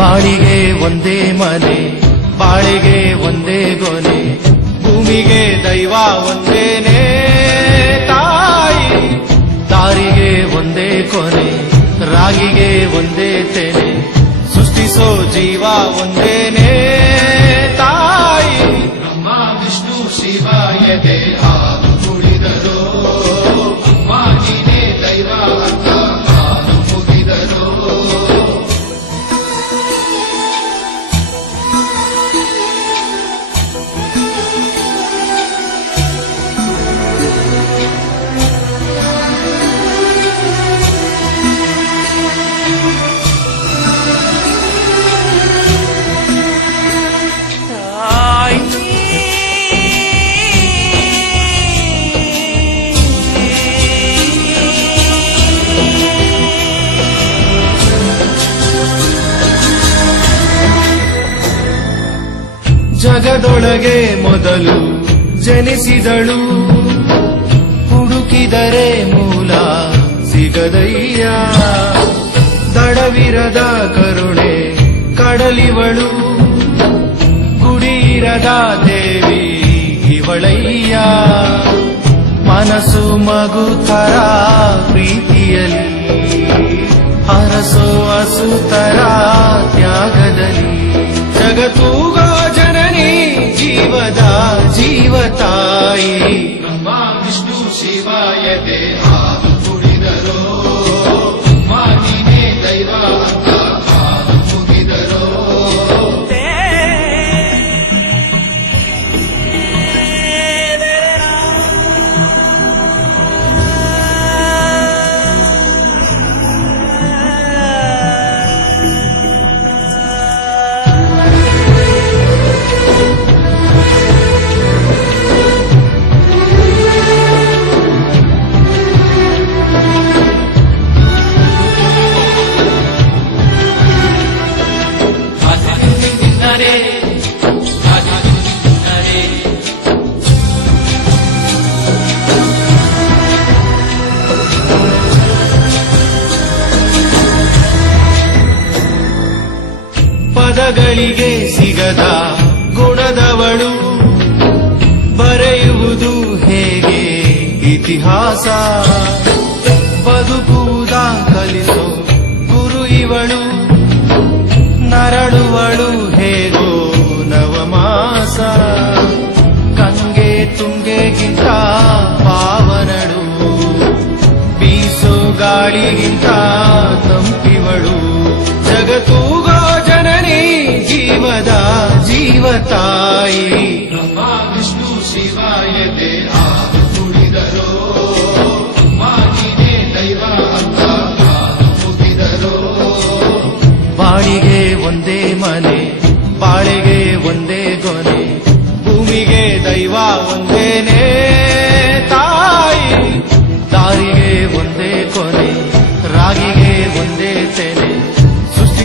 ಬಾಳಿಗೆ ಒಂದೇ ಮನೆ, ಬಾಳಿಗೆ ಒಂದೇ ಗೊನೆ, ಭೂಮಿಗೆ ದೈವ ಒಂದೇನೆ ತಾಯಿ. ದಾರಿಗೆ ಒಂದೇ ಕೊನೆ, ರಾಗಿಗೆ ಒಂದೇ ತೆನೆ, ಸೃಷ್ಟಿಸೋ ಜೀವ ಒಂದೇನೆ ತಾಯಿ. ಬ್ರಹ್ಮ ವಿಷ್ಣು ಶಿವ ಎದೆ ಹಾಲು ಕುಡಿದರು, ಅಮ್ಮ ನೀನೇ ದೈವ ಅಂತ ಹಾಲು ಮುಗಿದರು. ಜಗದೊಳಗೆ ಮೊದಲು ಜನಿಸಿದಳು, ಹುಡುಕಿದರೆ ಮೂಲ ಸಿಗದಯ್ಯ. ದಡವಿರದ ಕರುಣೆ ಕಡಲಿವಳು, ಗುಡಿಯಿರದ ದೇವಿ ಇವಳಯ್ಯ. ಮನಸ್ಸು ಮಗುತರ ಪ್ರೀತಿಯಲಿ, ಅರಸೋ ಹಸುತರ ತ್ಯಾಗದಲ್ಲಿ. ಜಗತ್ತೂಗೋ ಜನನಿ ಜೀವದ ಜೀವ ತಾಯಿ. ಬ್ರಹ್ಮ ವಿಷ್ಣು ಶಿವ ಎದೆ ಹಾಲು ಕುಡಿದರು, ಅಮ್ಮ ನೀನೇ ದೈವ ಅಂತ ಹಾಲು ಮುಗಿದರು. ಪದಗಳಿಗೆ ಸಿಗದ ಗುಣದವಳು, ಬರೆಯುವುದು ಹೇಗೆ ಇತಿಹಾಸ. ಬದುಕುವುದ ಕಲಿಸೋ ಗುರು ಇವಳು, ನರಳುವಳು ಹೇಗೋ ನವಮಾಸ. ಗಂಗೆ ತುಂಗೆಗಿಂತ ಪಾವನಳು, ಬೀಸೋ ಗಾಳಿಗಿಂತ ತಂಪಿವಳು. ಜಗತ್ತೂಗೋ ಜನನಿ ಜೀವದ ಜೀವ ತಾಯಿ. ಬ್ರಹ್ಮ ವಿಷ್ಣು ಶಿವ ಎದೆ ಹಾಲು ಕುಡಿದರು, ಅಮ್ಮ ನೀನೇ ದೈವ ಅಂತ ಹಾಲು ಮುಗಿದರು. ಬಾಳಿಗೆ ಒಂದೇ ಮನೆ, ಬಾಳಿಗೆ